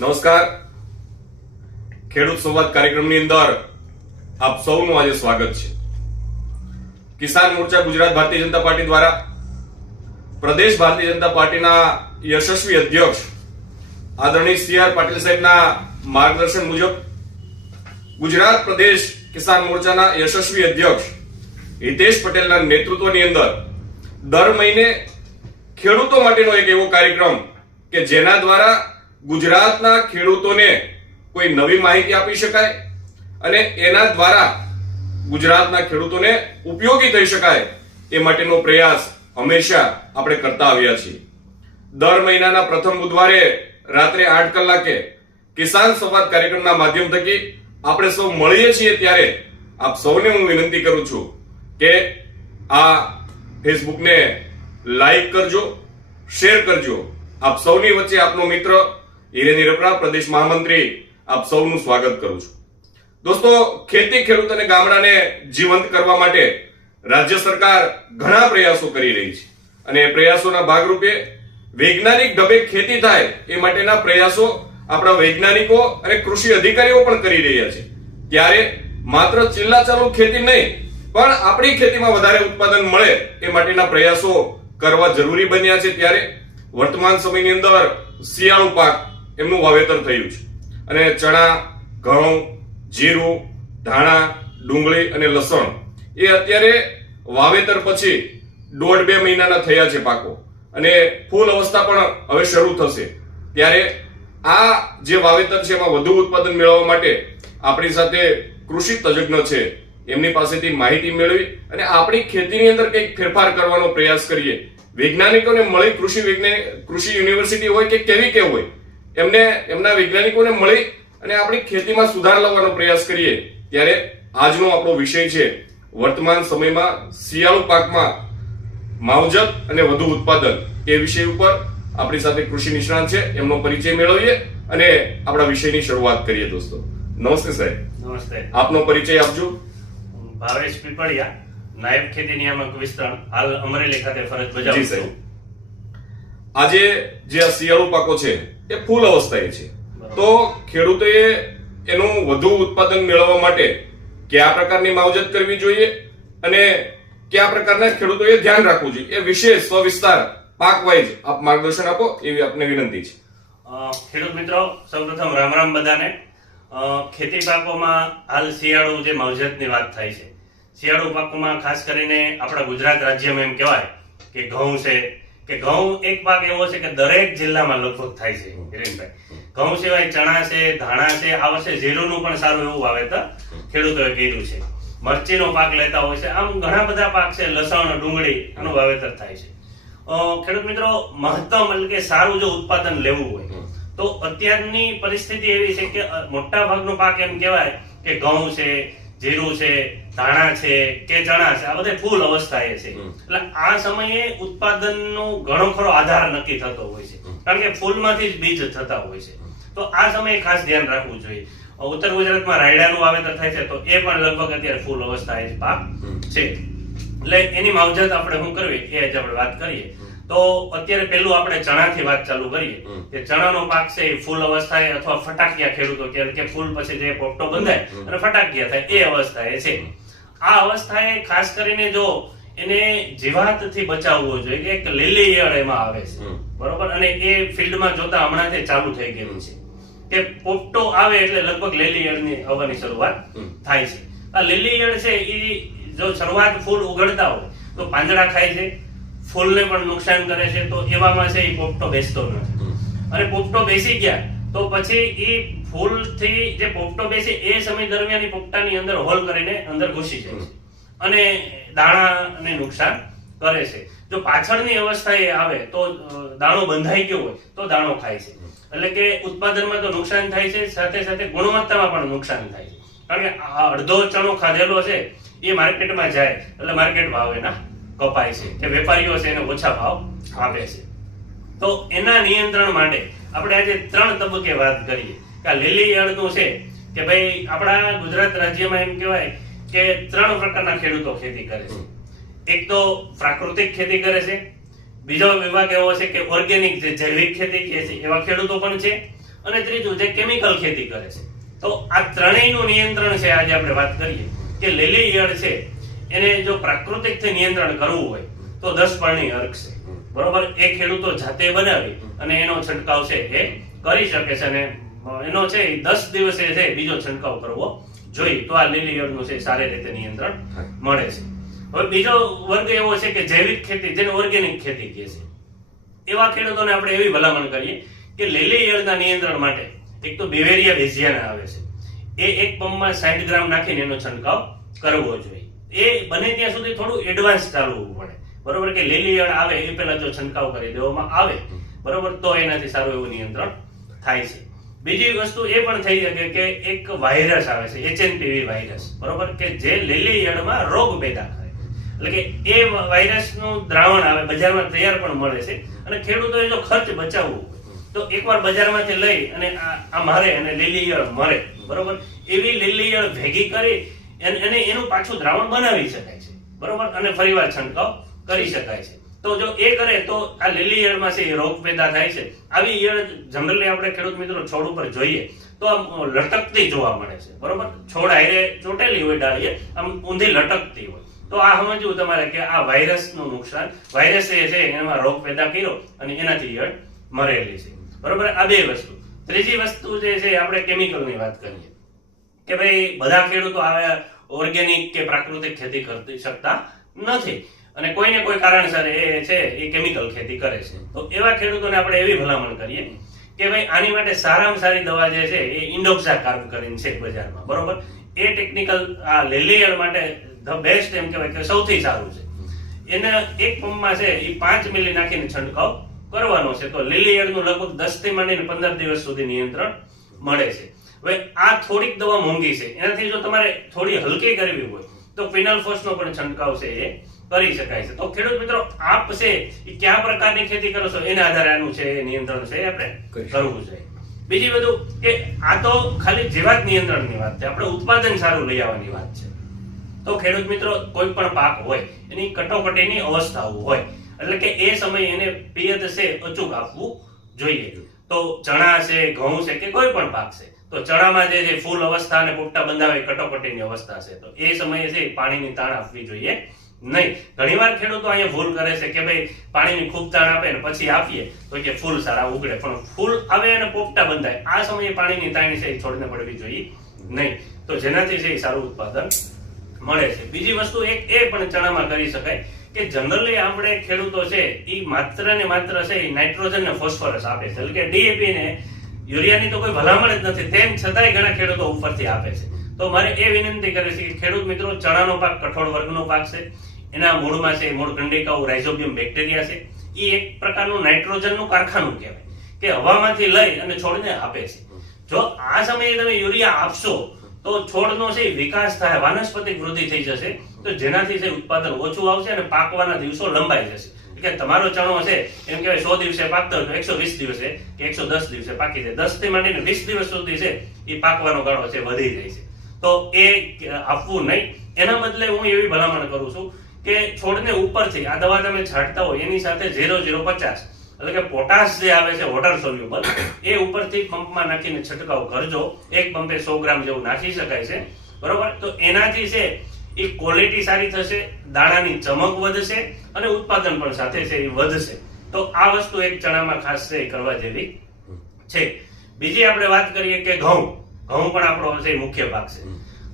નમસ્કાર. ખેડૂત સંવાદ કાર્યક્રમની અંદર આપ સૌનું આજે સ્વાગત છે. કિસાન મોરચા ગુજરાત ભારતીય જનતા પાર્ટી દ્વારા પ્રદેશ ભારતીય જનતા પાર્ટીના યશસ્વી અધ્યક્ષ આદરણીય સી.આર. પાટીલ સાહેબના માર્ગદર્શન મુજબ ગુજરાત પ્રદેશ કિસાન મોરચાના યશસ્વી અધ્યક્ષ હિતેશ પટેલના નેતૃત્વની અંદર દર મહિને ખેડૂતો માટેનો એક એવો કાર્યક્રમ કે જેના દ્વારા ગુજરાતના ખેડૂતોને કોઈ નવી માહિતી આપી શકાય અને એના દ્વારા ગુજરાતના ખેડૂતોને ઉપયોગી થઈ શકાય એ માટેનો પ્રયાસ હંમેશા આપણે કરતા આવ્યા છીએ. દર મહિનાના પ્રથમ બુધવારે રાત્રે 8 કલાકે કિસાન સંવાદ કાર્યક્રમના માધ્યમ થકી આપણે સૌ મળીએ છીએ ત્યારે આપ સૌને હું વિનંતી કરું છું કે આ ફેસબુકને લાઈક કરજો, શેર કરજો. આપ સૌની વચ્ચે આપનો મિત્ર હિરેની રપડા, પ્રદેશ મહામંત્રી, આપ સૌનું સ્વાગત કરું છું. દોસ્તો, ખેતી, ખેડૂત અને ગામડાને જીવંત કરવા માટે રાજ્ય સરકાર ઘણા પ્રયાસો કરી રહી છે અને પ્રયાસોના ભાગરૂપે વૈજ્ઞાનિક ઢબે ખેતી થાય એ માટેના પ્રયાસો આપણા વૈજ્ઞાનિકો અને કૃષિ અધિકારીઓ પણ કરી રહ્યા છે. ત્યારે માત્ર ચિલ્લાચાલુ ખેતી નહીં પણ આપણી ખેતીમાં વધારે ઉત્પાદન મળે એ માટેના પ્રયાસો કરવા જરૂરી બન્યા છે. ત્યારે વર્તમાન સમયની અંદર શિયાળુ પાક એમનું વાવેતર થયું છે અને ચણા, ઘઉં, જીરું, ધાણા, ડુંગળી અને લસણ એ અત્યારે વાવેતર પછી 1.5-2 મહિનાના થયા છે પાકો અને ફૂલ અવસ્થા પણ હવે શરૂ થશે. ત્યારે આ જે વાવેતર છે એમાં વધુ ઉત્પાદન મેળવવા માટે આપણી સાથે કૃષિ તજજ્ઞ છે એમની પાસેથી માહિતી મેળવી અને આપણી ખેતીની અંદર કંઈક ફેરફાર કરવાનો પ્રયાસ કરીએ. વૈજ્ઞાનિકોને મળી, કૃષિ યુનિવર્સિટી હોય કે કેવી કે હોય, એમના વૈજ્ઞાનિકોને મળી અને આપણી ખેતીમાં સુધાર લાવવાનો પ્રયાસ કરીએ. ત્યારે આજનો આપણો વિષય છે વર્તમાન સમયમાં શિયાળુ પાકમાં માવજત અને વધુ ઉત્પાદન. એ વિષય ઉપર આપણી સાથે કૃષિ નિષ્ણાત છે, એમનો પરિચય મેળવીએ અને આપણા વિષયની શરૂઆત કરીએ. દોસ્તો, નમસ્તે સાહેબ. નમસ્તે. આપનો પરિચય આપજો. ભાવેશ પીપળિયા, નાયબ ખેતી નિયામક વિસ્તરણ, હાલ અમરેલી ખાતે ફરજ બજાવું છું. આજે જે આ શિયાળુ પાકો છે એ ફૂલ અવસ્થાએ છે, તો ખેડૂતોએ એનું વધુ ઉત્પાદન મેળવવા માટે કયા પ્રકારની માવજત કરવી જોઈએ અને કયા પ્રકારના ખેડૂતોએ ધ્યાન રાખવું જોઈએ એ વિશે સવિસ્તાર પાક વાઇઝ આપ માર્ગદર્શન આપો એવી આપને વિનંતી છે. ખેડૂત મિત્રો, સૌપ્રથમ રામ રામ બધાને. ખેતી પાકોમાં હાલ શિયાળુ જે માવજતની વાત થાય છે, શિયાળુ પાકોમાં ખાસ કરીને આપણા ગુજરાત રાજ્યમાં એમ કહેવાય કે ઘઉં છે, કે ઘઉં એક પાક એવો છે કે દરેક જિલ્લામાં લગભગ થાય છે. હિરેનભાઈ, ઘઉં સિવાય ચણા છે, ધાણા છે, આ વર્ષે જીરુંનું પણ સારું એવું વાવેતર ખેડૂતોએ કર્યું છે. મરચીનો પાક લેતા હોય છે, આમ ઘણા બધા પાક છે, લસણ, ડુંગળી, આનું વાવેતર થાય છે. ખેડૂત મિત્રો, મહત્તમ એટલે કે સારું જો ઉત્પાદન લેવું હોય તો અત્યારની પરિસ્થિતિ એવી છે કે મોટા ભાગનો પાક એમ કહેવાય કે ઘઉં છે, જીરું છે, ધાણા છે કે ચણા છે, આ બધે ફૂલ અવસ્થાએ છે. એટલે આ સમયે ઉત્પાદનનો ઘણો ખરો આધાર નક્કી થતો હોય છે, કારણ કે ફૂલમાંથી જ બીજ થતા હોય છે. તો આ સમયે ખાસ ધ્યાન રાખવું જોઈએ. ઉત્તર ગુજરાતમાં રાયડાનું વાવેતર થાય છે, તો એ પણ લગભગ અત્યારે ફૂલ અવસ્થાએ જ પાક છે. એટલે એની માવજત આપણે શું કરવી એ આજે આપણે વાત કરીએ. તો અત્યારે પેલું આપણે ચણાથી વાત ચાલુ કરીએ કે ચણાનો પાક છે એ ફૂલ અવસ્થાએ અથવા ફટાકિયા ખેડૂતો કે ફૂલ પછી જે પોપટો બંધાય અને ફટાકિયા થાય એ અવસ્થાએ છે. આ અવસ્થાએ ખાસ કરીને જો એને જીવાતથી બચાવવો જોઈએ કે એક લીલી ઈયળ એમાં આવે છે, બરોબર, અને એ ફિલ્ડમાં જોતા હમણાંથી ચાલુ થઈ ગયું છે કે પોપટો આવે એટલે લગભગ લીલી ઈયળની આવવાની શરૂઆત થાય છે. આ લીલી ઈયળ છે એ જો શરૂઆત ફૂલ ઉગડતા હોય તો પાંદડા ખાય છે, ફૂલને પણ નુકસાન કરે છે. તો એવામાં છે એ પોપટો બેસતો નથી અને પોપટો બેસી ગયા તો પછી એ ફૂલથી જે પોપટો બેસે એ સમય દરમિયાન એ પોપટાની અંદર હોલ કરીને અંદર ઘૂસી જાય છે અને દાણાને નુકસાન કરે છે. જો પાછળની અવસ્થાએ આવે તો દાણો બંધાઈ ગયો હોય તો દાણો ખાય છે, એટલે કે ઉત્પાદનમાં તો નુકસાન થાય છે, સાથે સાથે ગુણવત્તામાં પણ નુકસાન થાય છે. કારણ કે અડધો ચણો ખાધેલો છે એ માર્કેટમાં જાય એટલે માર્કેટ ભાવ એના કપાય છે કે વેપારીઓ છે એને ઓછા ભાવ આપે છે. તો એના નિયંત્રણ માટે આપણે આજે 3 તબક્કે વાત કરીએ કે આ લીલી ઈયળનું છે કે ભાઈ આપણા ગુજરાત રાજ્યમાં એમ કહેવાય કે 3 પ્રકારના ખેડૂતો ખેતી કરે છે. એક તો પ્રાકૃતિક ખેતી કરે છે, બીજો વિભાગ એવો છે કે ઓર્ગેનિક જે જૈવિક ખેતી કે છે એવા ખેડૂતો પણ છે, અને ત્રીજું જે કેમિકલ ખેતી કરે છે. તો આ ત્રણેયનું નિયંત્રણ છે આજે આપણે વાત કરીએ કે લીલી ઈયળ છે એને જો પ્રાકૃતિકથી નિયંત્રણ કરવું હોય તો 10 પાણી અર્ક છે, બરોબર. એ ખેડૂતો જાતે બનાવી અને એનો છંટકાવ છે એ કરી શકે છે અને એનો છે 10 દિવસે છે બીજો છંટકાવ કરવો જોઈએ તો આ લીલી ઈયળનું છે સારી રીતે નિયંત્રણ મળે છે. હવે બીજો વર્ગ એવો છે કે જૈવિક ખેતી, જેને ઓર્ગેનિક ખેતી કહે છે. એવા ખેડૂતોને આપણે એવી ભલામણ કરીએ કે લીલી ઈયળના નિયંત્રણ માટે એક તો બેવેરિયા બેઝિયાના આવે છે, એ એક પંપમાં 60 ગ્રામ નાખીને એનો છંટકાવ કરવો જોઈએ. એ બને ત્યાં સુધી થોડું એડવાન્સ ચાલવું પડે, બરોબર, કે લીલી ઈયળ આવે એ પહેલા જો છંટકાવ કરી દેવામાં આવે, બરોબર, તો એનાથી સારું એવું નિયંત્રણ થાય છે. બીજી વસ્તુ એ પણ થઈ શકે કે એક વાયરસ આવે છે, HNPV વાયરસ, બરોબર, કે જે લીલી ઈયળમાં રોગ પેદા કરે. એટલે કે એ વાયરસનું દ્રાવણ આવે, બજારમાં તૈયાર પણ મળે છે અને ખેડૂતોએ જો ખર્ચ બચાવવો તો એકવાર બજારમાંથી લઈ અને આ મારે અને લીલી ઈયળ મરે, બરોબર, એવી લીલી ઈયળ ભેગી કરી અને એનું પાછું દ્રાવણ બનાવી શકાય છે, બરોબર, અને ફરીવાર છંટકાવ કરી શકાય છે. તો જો એ કરે તો આ લીલી ઈયળમાં છે એ રોગ પેદા થાય છે. આવી ઈયળ જનરલી આપણે ખેડૂત મિત્રો છોડ ઉપર જોઈએ તો આમ લટકતી જોવા મળે છે, બરોબર. છોડ હારે ચોટેલી હોય ડાળીએ, આમ ઊંધી લટકતી હોય. તો આ સમજવું તમારે કે આ વાયરસનું નુકસાન, વાયરસે છે એમાં રોગ પેદા કર્યો અને એનાથી ઈયળ મરેલી છે, બરોબર. આ બે વસ્તુ. ત્રીજી વસ્તુ જે છે આપણે કેમિકલની વાત કરીએ કે ભાઈ બધા ખેડૂતો આવે ઓર્ગેનિક કે પ્રાકૃતિક ખેતી કરી શકતા નથી અને કોઈને કોઈ કારણસર એ છે એ કેમિકલ ખેતી કરે છે. તો એવા ખેડૂતોને આપણે એવી ભલામણ કરીએ કે ભાઈ આની માટે સારામાં સારી દવા જે છે એ ઇન્ડોક્સાકાર્બ કરીને છે બજારમાં, બરોબર. એ ટેકનિકલ આ લીલી ઈયળ માટે ધ બેસ્ટ એમ કહેવાય કે સૌથી સારું છે. એને એક પંપમાં છે એ 5 મિલી નાખીને છંટકાવ કરવાનો છે. તો લીલી ઈયળનું લગભગ 10 થી માંડીને 15 દિવસ સુધી નિયંત્રણ મળે છે. હવે આ થોડીક દવા મોંઘી છે, એનાથી જો તમારે થોડી હલકી કરવી હોય તો ફિનાલ્ફોસનો પણ છંટકાવ છે એ કરી શકાય છે. તો ખેડૂત મિત્રો આપ છે એ કયા પ્રકારની ખેતી કરો છો એના આધારે આનું છે નિયંત્રણ છે આપણે કરવું જોઈએ. બીજી બધું કે આ તો ખાલી જીવાત નિયંત્રણની વાત છે, આપણે ઉત્પાદન સારું લઈ આવવાની વાત છે. તો ખેડૂત મિત્રો કોઈ પણ પાક હોય એની કટોકટીની અવસ્થાઓ હોય એટલે કે એ સમયે એને પિયત છે અચૂક આપવું જોઈએ. તો ચણા છે, ઘઉં છે કે કોઈ પણ પાક છે, તો ચણામાં જે છે ફૂલ અવસ્થા અને પોપટા બંધાવે કટોકટીની અવસ્થા છે, તો એ સમયે છે પાણીની તાણ આપવી જોઈએ નહીં. ઘણીવાર ખેડૂતો અહીંયા ભૂલ કરે છે કે ભાઈ પાણીની ખૂબ તાણ આપે ને પછી આપીએ તો કે ફૂલ સારા ઉગડે, પણ ફૂલ આવે અને પોપટા બંધાય આ સમયે પાણીની તાણ છે છોડને પડવી જોઈએ નહીં. તો જેનાથી છે સારું ઉત્પાદન મળે છે. બીજી વસ્તુ એક એ પણ ચણામાં કરી શકાય કે જનરલી આપણે ખેડૂતો છે એ માત્ર ને માત્ર છે નાઇટ્રોજન ને ફોસ્ફરસ આપે છે, એટલે કે ડીએપી ને યુરિયાની તો કોઈ ભલામણ જ નથી, તેમ છતાંય ઘણા ખેડૂતો ઉપરથી આપે છે. તો મારે એ વિનંતી કરી છે કે ખેડૂત મિત્રો ચણાનો પાક કઠોળ વર્ગનો પાક છે, એના મૂળમાં છે મૂળ કંડિકાઓ રાઇઝોબિયમ બેક્ટેરિયા છે, એ એક પ્રકારનું નાઇટ્રોજનનું કારખાનું કહેવાય કે હવામાંથી લઈ અને છોડને આપે છે. જો આ સમયે તમે યુરિયા આપશો તો છોડનો છે વિકાસ થાય, વાનસ્પતિક વૃદ્ધિ થઈ જશે, તો જેનાથી છે ઉત્પાદન ઓછું આવશે અને પાકવાના દિવસો લંબાઈ જશે. કે તમારો ચણો છે એમ કહેવાય 100 દિવસે પાકતો હોય તો 120 દિવસે કે 110 દિવસે પાકી જાય, 10 થી માંડીને 20 દિવસ સુધી છે એ પાકવાનો ગાળો છે વધી જાય છે. તો એ આપવું નહીં. એના બદલે હું એવી ભલામણ કરું છું કે છોડને ઉપરથી આ દવા તમે છાંટતા હોય એની સાથે 0,050 એટલે કે પોટાશ જે આવે છે વોટર સોલ્યુબલ એ ઉપરથી પંપમાં નાખીને છંટકાવ કરજો. એક પંપે 100 ગ્રામ જેવું નાખી શકાય છે, બરોબર. તો એનાથી છે એ ક્વોલિટી સારી થશે, દાણાની ચમક વધશે અને ઉત્પાદન પણ સાથે છે એ વધશે. તો આ વસ્તુ એક ચણામાં ખાસ છે કરવા જેવી છે. બીજી આપણે વાત કરીએ કે ઘઉં પણ આપણો છે મુખ્ય પાક છે.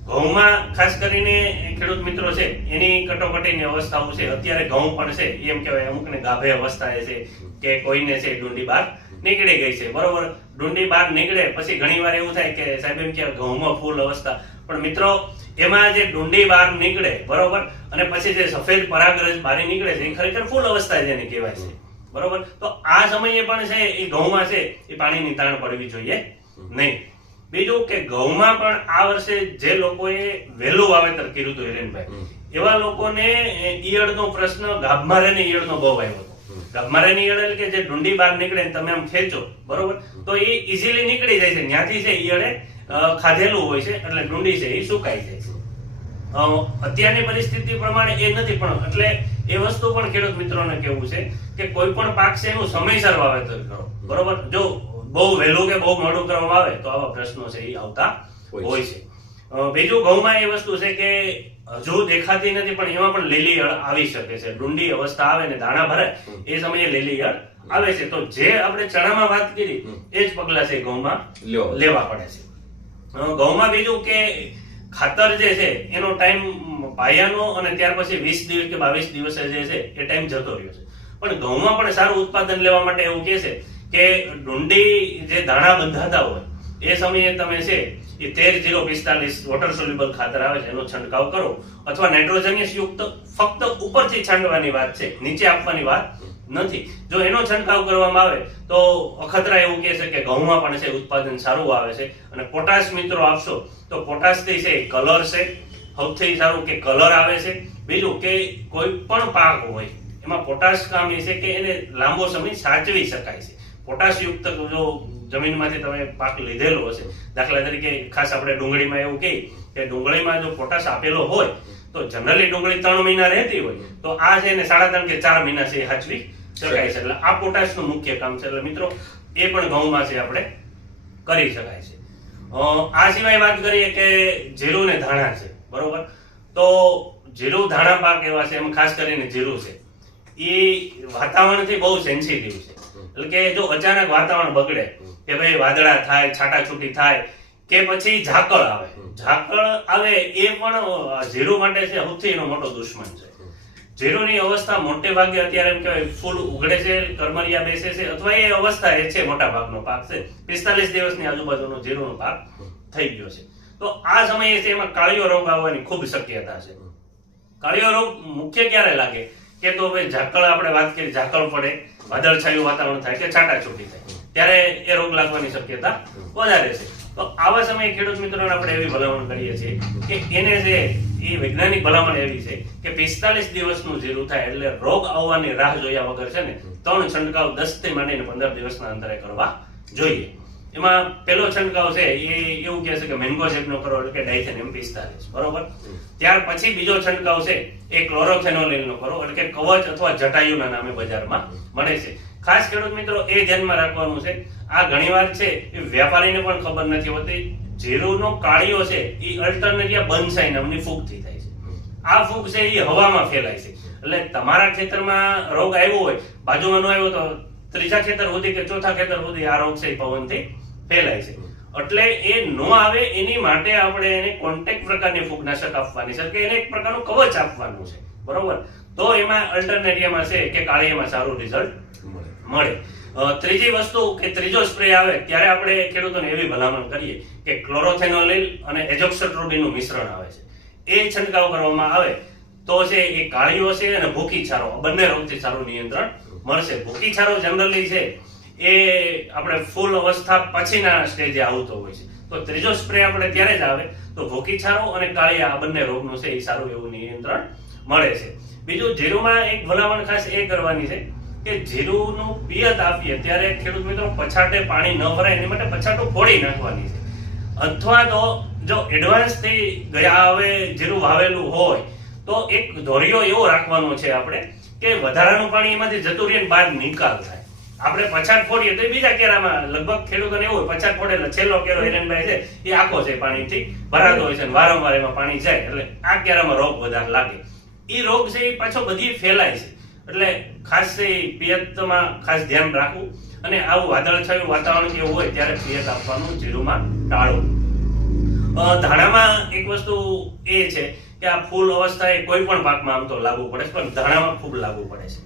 ઘઉંમાં ખાસ કરીને ખેડૂત મિત્રો છે એની કટોકટીની અવસ્થાઓ છે. અત્યારે ઘઉં પણ છે એમ કહેવાય અમુકને ગાભે અવસ્થાએ છે કે કોઈને છે ડુંડી બહાર નીકળી ગઈ છે, બરોબર. ડુંડી બહાર નીકળે પછી ઘણીવાર એવું થાય કે સાહેબ એમ કે ઘઉંમાં ફૂલ અવસ્થા, પણ મિત્રો એમાં જે ડુંડી બહાર નીકળે, બરોબર, અને પછી જે સફેદ પરાગરજ બહાર નીકળે છે એ ખરેખર ફૂલ અવસ્થા જેને કહેવાય છે, બરોબર. તો આ સમયે પણ છે એ ઘઉંમાં છે એ પાણીની તાણ પડવી જોઈએ નહીં. બીજું કે ઘઉંમાં પણ આ વર્ષે જે લોકોએ વહેલું વાવેતર કર્યું હતું હિરેનભાઈ, એવા લોકોને ઈયળનો પ્રશ્ન ગાભમારેની ઈયળનો બહુ આવ્યો હતો. ગાભમારેની ઈયળ એટલે કે જે ડુંડી બહાર નીકળે તમે આમ ખેંચો, બરોબર, તો એ ઇઝીલી નીકળી જાય છે, ત્યાંથી છે ઈયળે ખાધેલું હોય છે એટલે ડુંડી છે એ સુકાઈ જાય છે. અત્યારની પરિસ્થિતિ પ્રમાણે એ નથી, પણ એટલે એ વસ્તુ પણ ખેડૂત મિત્રોને કહેવું છે કે કોઈ પણ પાક છે એનું સમયસર વાવેતર કરો, બરોબર. જો બહુ વહેલું કે બહુ મોડું કરવામાં આવે તો આવા પ્રશ્નો છે એ આવતા હોય છે. બીજું ઘઉંમાં એ વસ્તુ છે કે હજુ દેખાતી નથી પણ એમાં પણ લીલી ઈયળ આવી શકે છે. ડુંડી અવસ્થા આવે ને દાણા ભરાય એ સમયે લીલી ઈયળ આવે છે. તો જે આપણે ચણામાં વાત કરી એ જ પગલા છે ઘઉંમાં લેવા પડે છે. ઘઉંમાં બીજું કે ખાતર જે છે એનો ટાઈમ પાયાનો અને ત્યાર પછી 20 દિવસ કે 22 દિવસે જે છે એ ટાઈમ જતો રહ્યો છે. પણ ઘઉંમાં પણ સારું ઉત્પાદન લેવા માટે એવું કહે છે કે ડુંડી જે દાણા બંધાતા હોય એ સમયે તમે છે એ 13-0-45 વોટર સોલ્યુબલ ખાતર આવે છે એનો છંટકાવ કરો, અથવા નાઇટ્રોજનિયસ યુક્ત ફક્ત ઉપરથી છાંટવાની વાત છે, નીચે આપવાની વાત નથી. જો એનો છંટકાવ કરવામાં આવે તો અખતરા એવું કહે છે કે ઘઉંમાં પણ છે ઉત્પાદન સારું આવે છે. અને પોટાશ મિત્રો આપશો તો પોટાશથી છે કલર છે સૌથી સારું કે કલર આવે છે. બીજું કે કોઈ પણ પાક હોય એમાં પોટાશ કામ એ છે કે એને લાંબો સમય સાચવી શકાય છે. પોટાશ યુક્ત જો જમીનમાંથી તમે પાક લીધેલો હશે, દાખલા તરીકે ખાસ આપણે ડુંગળીમાં એવું કહીએ કે ડુંગળીમાં જો પોટાશ આપેલો હોય તો જનરલી ડુંગળી 3 મહિના રહેતી હોય તો આ છે ને 3.5 કે 4 મહિના છે સાચવી શકાય છે. એટલે આ પોટાશનું મુખ્ય કામ છે. એટલે મિત્રો એ પણ ઘઉંમાં છે આપણે કરી શકાય છે. આ સિવાય વાત કરીએ કે જીરું ને ધાણા છે, બરોબર. તો જીરું ધાણા પાક એવા છે, એમ ખાસ કરીને જીરું છે એ વાતાવરણથી બહુ સેન્સિટિવ છે. એટલે કે જો અચાનક વાતાવરણ બગડે કે ભાઈ વાદળા થાય, છાટાછૂટી થાય કે પછી ઝાકળ આવે, ઝાકળ આવે એ પણ જીરું માટે છે સૌથી એનો મોટો દુશ્મન છે. જીરુંની અવસ્થા મોટે ભાગે અત્યારે એમ કહેવાય ફૂલ ઉગડે છે, કરમરિયા બેસે છે, અથવા એ અવસ્થા એ છે મોટા ભાગનો પાક છે 45 દિવસની આજુબાજુનો જીરુંનો પાક થઈ ગયો છે. તો આ સમયે છે એમાં કાળિયો રોગ આવવાની ખૂબ શક્યતા છે. કાળિયો રોગ મુખ્ય ક્યારે લાગે કે તો ભાઈ ઝાકળ, આપણે વાત કરી ઝાકળ પડે, વાદળછાયું વાતાવરણ થાય કે છાટાછૂટી થાય ત્યારે એ રોગ લાગવાની શક્યતા વધારે છે. તો આવા સમયે ખેડૂત મિત્રોને આપણે એવી ભલામણ કરીએ છીએ કે એને જે એ વૈજ્ઞાનિક ભલામણ એવી છે કે 45 દિવસનું જીરું થાય એટલે રોગ આવવાની રાહ જોયા વગર છે ને 3 છંટકાવ 10 થી માંડીને 15 દિવસના અંતરે કરવા જોઈએ. એમાં પેલો છંટકાવ છે એ એવું કહે છે કે મેન્ગોઝેબનો કરો એટલે કે ડાયથેનિયમ 45, બરોબર. ત્યાર પછી બીજો છંટકાવ છે એ ક્લોરોફેનોલિનનો કરો એટલે કે કવચ અથવા જટાયુના નામે બજારમાં મળે છે. ખાસ ખેડૂત મિત્રો એ ધ્યાનમાં રાખવાનું છે, આ ઘણીવાર છે એ વેપારીને પણ ખબર નથી હોતી. જીરુંનો કાળિયો છે એ અલ્ટરનેરિયા બનસાઈ નામની ફૂગથી થાય છે. આ ફૂગ છે એ હવામાં ફેલાય છે. એટલે તમારા ખેતરમાં રોગ આવ્યો હોય, બાજુમાં ન આવ્યો તો ત્રીજા ખેતર સુધી કે ચોથા ખેતર સુધી આ રોગ છે એ પવનથી ફેલાય છે. એટલે એ ન આવે એની માટે આપણે એને કોન્ટેક્ટ પ્રકારની ફૂગનાશક આપવાની છે કે એને એક પ્રકારનું કવચ આપવાનું છે, બરોબર. તો એમાં અલ્ટરનેરિયામાં છે કે કાળિયામાં સારું રિઝલ્ટ મળે. ત્રીજી વસ્તુ કે ત્રીજો સ્પ્રે આવે ત્યારે આપણે ખેડૂતોને એવી ભલામણ કરીએ કે ક્લોરોફેનોલિન અને એઝોક્સિસ્ટ્રોબિનનું મિશ્રણ આવે છે એ છંટકાવ કરવામાં આવે તો છે એ કાળિયો છે અને ભૂકી છારો બંને રોગથી સારું નિયંત્રણ મળશે. ભૂકી છારો જનરલી છે એ આપણે ફૂલ અવસ્થા પછીના સ્ટેજે આવતો હોય છે. તો ત્રીજો સ્પ્રે આપણે ત્યારે જ આવે તો ભૂકી છારો અને કાળિયા આ બંને રોગનું છે એ સારું એવું નિયંત્રણ મળે છે. બીજું જીરુંમાં એક ભલામણ ખાસ એ કરવાની છે કે જીરુંનું પિયત આપીએ ત્યારે ખેડૂત મિત્રો પછાટે પાણી ન ભરાય એની માટે પછાટું ફોડી નાખવાની છે. અથવા તો જો એડવાન્સ થી ગયા હવે જીરું વાવેલું હોય તો એક ધોરિયો એવો રાખવાનો છે આપણે કે વધારાનું પાણી એમાંથી જતું રહે બહાર નિકાલ થાય. આપણે પછાટ ફોડીએ તો બીજા કેરામાં લગભગ ખેડૂતોને એવું હોય પછાટ ફોડે એટલે છેલ્લો કેરો હિરેનભાઈ છે એ આખો છે પાણીથી ભરાતો હોય છે અને વારંવાર એમાં પાણી જાય એટલે આ કેરામાં રોગ વધારે લાગે. એ રોગ છે એ પાછો બધી ફેલાય છે. એટલે ખાસ પિયતમાં ખાસ ધ્યાન રાખવું અને આવું વાદળછાયું વાતાવરણ જેવું હોય ત્યારે પિયત આપવાનું જીરુંમાં ટાળવું. ધાણામાં એક વસ્તુ એ છે કે આ ફૂલ અવસ્થા એ કોઈ પણ પાકમાં આમ તો લાગુ પડે છે પણ ધાણામાં ખૂબ લાગુ પડે છે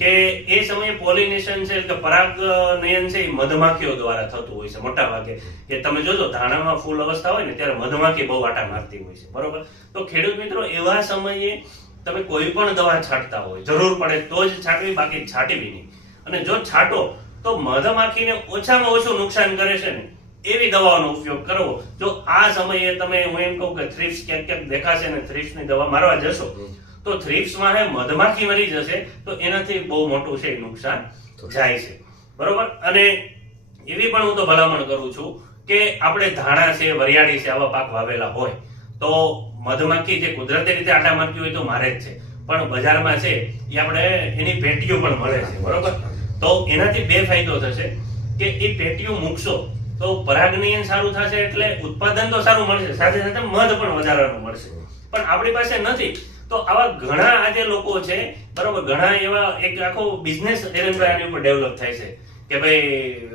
કે એ સમયે પોલિનેશન છે કે પરાગનયન છે એ મધમાખીઓ દ્વારા થતું હોય છે મોટા ભાગે. કે તમે જોજો ધાણામાં ફૂલ અવસ્થા હોય ને ત્યારે મધમાખી બહુ આટા મારતી હોય છે, બરોબર. તો ખેડૂત મિત્રો એવા સમયે તમે કોઈ પણ દવા છાંટતા હોય જરૂર પડે તો જ છાંટવી, બાકી છાંટવી નહીં. અને જો છાંટો તો મધમાખીને ઓછામાં ઓછું નુકસાન કરે છે ને એવી દવાઓનો ઉપયોગ કરવો. જો આ સમયે તમે હું એમ કહું કે થ્રિપ્સ ક્યાંક ક્યાંક દેખાશે ને થ્રિપ્સની દવા મારવા જશો તો થ્રિપ્સમાં મધમાખી મરી જશે તો એનાથી બહુ મોટું છે નુકસાન જાય છે, બરોબર. અને એવી પણ હું તો ભલામણ કરું છું કે આપણે ધાણા છે, વરિયાળી છે, આવા પાક વાવેલા હોય તો મધમાખી જે કુદરતી રીતે આટા મારતી હોય તો મારે જ છે, પણ બજારમાં છે એ આપણે એની પેટીઓ પણ મળે છે, બરોબર. તો એનાથી બે ફાયદો થશે કે એ પેટીયું મૂકશો તો પરાગનયન સારું થશે, એટલે ઉત્પાદન તો સારું મળશે, સાથે સાથે મધ પણ વધારાનું મળશે. પણ આપણી પાસે નથી. તો આવા ઘણા આજે લોકો છે, બરોબર, ઘણા એવા એક આખો બિઝનેસ આની ઉપર ડેવલપ થાય છે કે ભાઈ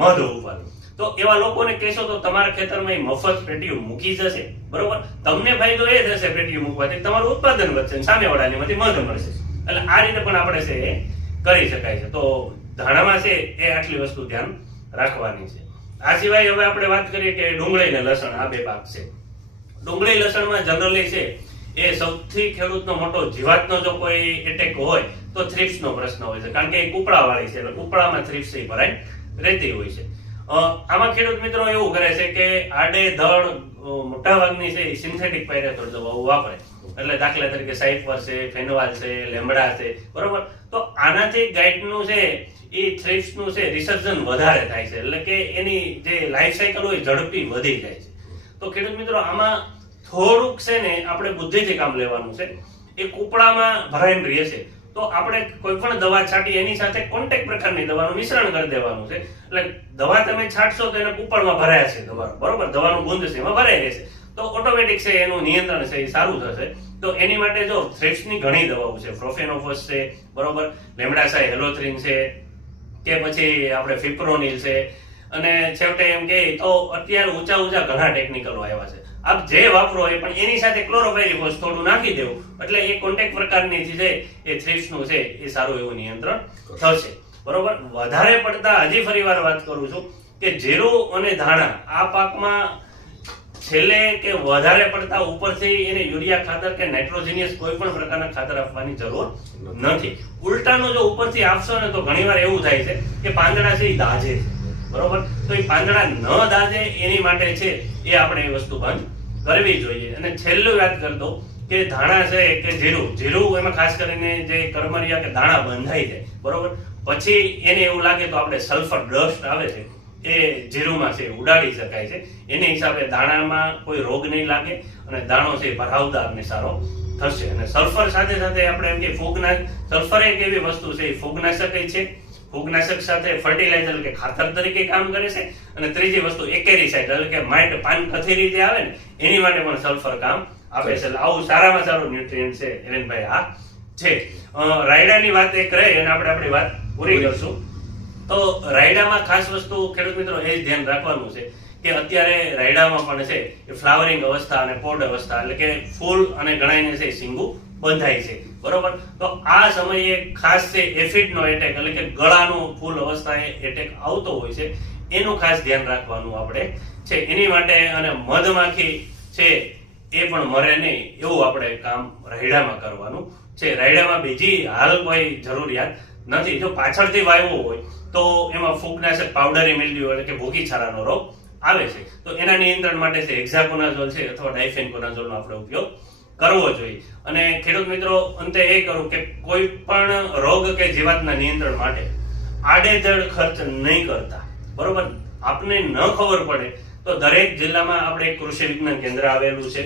મધ ઉપાડો. તો એવા લોકોને કહેશો તો તમારા ખેતરમાં એ મફત પેટીયું મૂકી જશે, બરોબર. તમને ફાયદો એ થશે પેટીયું મૂકવાથી, તમારું ઉત્પાદન વધશે, સામેવાળાની મધ મળશે. એટલે આ રીતે પણ આપણે છે એ કરી શકાય છે. તો ધાણામાં છે એ આટલી વસ્તુ ધ્યાન રાખવાની છે. આ સિવાય હવે આપણે વાત કરીએ કે ડુંગળી ને લસણ, આ બે પાક છે. ડુંગળી લસણમાં જનરલી છે એ સૌથી ખેડૂતનો મોટો જીવાતનો જો કોઈ એટેક હોય તો થ્રિપ્સનો પ્રશ્ન હોય છે, કારણ કે એ કૂપળા વાળી છે, એટલે કૂપળામાં થ્રિપ્સ ભરાઈ રહેતી હોય છે. આમાં ખેડૂત મિત્રો એવું કરે છે કે આડેધડ મોટાભાગની છે સિન્થેટિક પાયરેથોડ દવાઓ વાપરે. એટલે દાખલા તરીકે સાઇફર છે, ફેનોવાલ છે, લેમડા છે, બરોબર. તો આનાથી ગાઈટનું છે એ થ્રિપ્સનું છે રિસર્જન વધારે થાય છે, એટલે કે એની જે લાઈફ સાયકલ હોય ઝડપી વધી જાય છે. તો ખેડૂત મિત્રો આમાં થોડુંક છે ને આપણે બુદ્ધિથી કામ લેવાનું છે. એ કૂપળામાં ભરાઈને રહે છે તો આપણે કોઈ પણ દવા છાંટી એની સાથે કોન્ટેક્ટ પ્રકારની દવાનું મિશ્રણ કરી દેવાનું છે. એટલે દવા તમે છાંટશો તો એને કૂપળમાં ભરાય છે દવા, બરોબર, દવાનું ગુંદ છે એમાં ભરાઈ રહેશે, તો ઓટોમેટિક છે એનું નિયંત્રણ છે એ સારું થશે. તો એની માટે જો થ્રિપ્સની ઘણી દવાઓ છે, પ્રોફેનોફોસ છે, બરોબર, લેમડાસાઈ હેલોથ્રીન છે, કે પછી આપણે ફિપ્રોનિલ છે, અને છેવટે એમ કે તો અત્યારે ઊંચા ઘણા ટેકનિકલો આવ્યા છે. આપ જે વાપરો એ પણ એની સાથે ક્લોરોપાયરીફોસ થોડું નાખી દેવું, એટલે એ કોન્ટેક્ટ પ્રકારની છે એ થ્રિપ્સનું છે એ સારું એવું નિયંત્રણ થશે, બરોબર. વધારે પડતા હજી ફરીવાર વાત કરું છું કે જીરું અને ધાણા આ પાકમાં છેલ્લે કે વધારે પડતા ઉપરથી એને યુરિયા ખાતર કે નાઇટ્રોજિનિયસ કોઈ પણ પ્રકારના ખાતર આપવાની જરૂર નથી. ઉલટાનું જો ઉપરથી આપશો ને તો ઘણીવાર એવું થાય છે કે પાંદડા છે એ દાજે છે, બરોબર. તો એ પાંદડા ન દાજે એની માટે છે એ આપણે એ વસ્તુ બંધ કરવી જોઈએ. અને છેલ્લું યાદ કરી દો કે ધાણા છે કે જીરું એમાં ખાસ કરીને જે કરમરિયા કે દાણા બંધાઈ જાય, બરોબર, પછી એને એવું લાગે તો આપણે સલ્ફર ડસ્ટ આવે છે એ જીરુંમાં છે ઉડાડી શકાય છે. એની હિસાબે દાણામાં કોઈ રોગ નહીં લાગે અને દાણો છે ભરાવદાર ને સારો થશે. અને સલ્ફર સાથે સાથે આપણે એમ કે સલ્ફર એક એવી વસ્તુ છે એ ફૂગનાશક છે. ફૂગનાશક સાથે ફર્ટિલાઇઝર કે ખાતર તરીકે કામ કરે છે. અને ત્રીજી વસ્તુ એકેરીસાઇડ એટલે કે માઇટ પાન કથેરી જે આવે ને એની માટે પણ સલ્ફર કામ આપે છે. એટલે આવું સારામાં સારું ન્યુટ્રિયન્ટ છે એલેનભાઈ આ છે. રાયડાની વાત એક રહે અને આપણે આપણી વાત પૂરી કરશું. તો રાયડામાં ખાસ વસ્તુ ખેડૂત મિત્રો એ જ ધ્યાન રાખવાનું છે કે અત્યારે રાયડામાં પણ છે એ ફ્લાવરિંગ અવસ્થા અને પોડ અવસ્થા, એટલે કે ફૂલ અને ગણાઈને છે સિંગું બંધાય છે, બરોબર. તો આ સમયે ખાસ છે એફિડનો એટેક એટલે કે ગળાનો ફૂલ અવસ્થાએ એટેક આવતો હોય છે, એનું ખાસ ધ્યાન રાખવાનું આપણે છે. એની માટે અને મધમાખી છે એ પણ મરે નહીં એવું આપણે કામ રાયડામાં કરવાનું છે. રાયડામાં બીજી હાલ કોઈ જરૂરિયાત નથી. જો પાછળથી વાવ્યો હોય તો એમાં ફૂગનાશક પાવડરી મિલ્ડ્યુ એટલે કે ભૂકી છારાનો રોગ આવે છે, તો એના નિયંત્રણ માટે છે હેક્ઝાકોનાઝોલ છે અથવા ડાયફેનકોનાઝોલનો આપણે ઉપયોગ કરવો જોઈએ. અને ખેડૂત મિત્રો અંતે એ કરું કે કોઈ પણ રોગ કે જીવાતના નિયંત્રણ માટે આડેધડ ખર્ચ નહીં કરતા, બરોબર. આપને ન ખબર પડે તો દરેક જિલ્લામાં આપણે કૃષિ વિજ્ઞાન કેન્દ્ર આવેલું છે,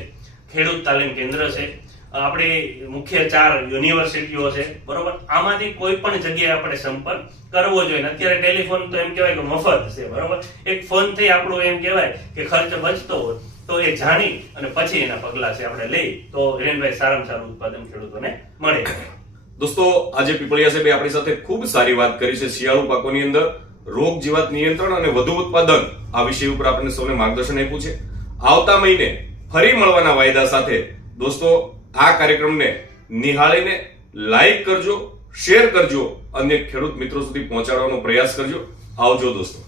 ખેડૂત તાલીમ કેન્દ્ર છે, આપણી મુખ્ય 4 યુનિવર્સિટીઓ છે, બરોબર. આમાંથી કોઈ પણ જગ્યાએ આપણે સંપર્ક કરવો જોઈએ. અત્યારે ટેલિફોન તો એમ કહેવાય કે મફત છે, બરોબર. એક ફોન થી આપણું એમ કહેવાય કે ખર્ચ બચતો હોય તો એ જાણી અને પછી એના પગલા છે આપણે લઈ તો હિરેનભાઈ સારામાં સારું ઉત્પાદન ખેડૂતોને મળે. દોસ્તો, આજે પીપળિયા સાહેબે આપણી સાથે ખૂબ સારી વાત કરી છે શિયાળુ પાકોની અંદર રોગ જીવાત નિયંત્રણ અને વધુ ઉત્પાદન આ વિષય ઉપર આપણને સૌને માર્ગદર્શન આપ્યું છે. આવતા મહિને ફરી મળવાના વાયદા સાથે દોસ્તો આ કાર્યક્રમને નિહાળીને લાઈક કરજો, શેર કરજો, અન્ય ખેડૂત મિત્રો સુધી પહોંચાડવાનો પ્રયાસ કરજો. આવજો દોસ્તો.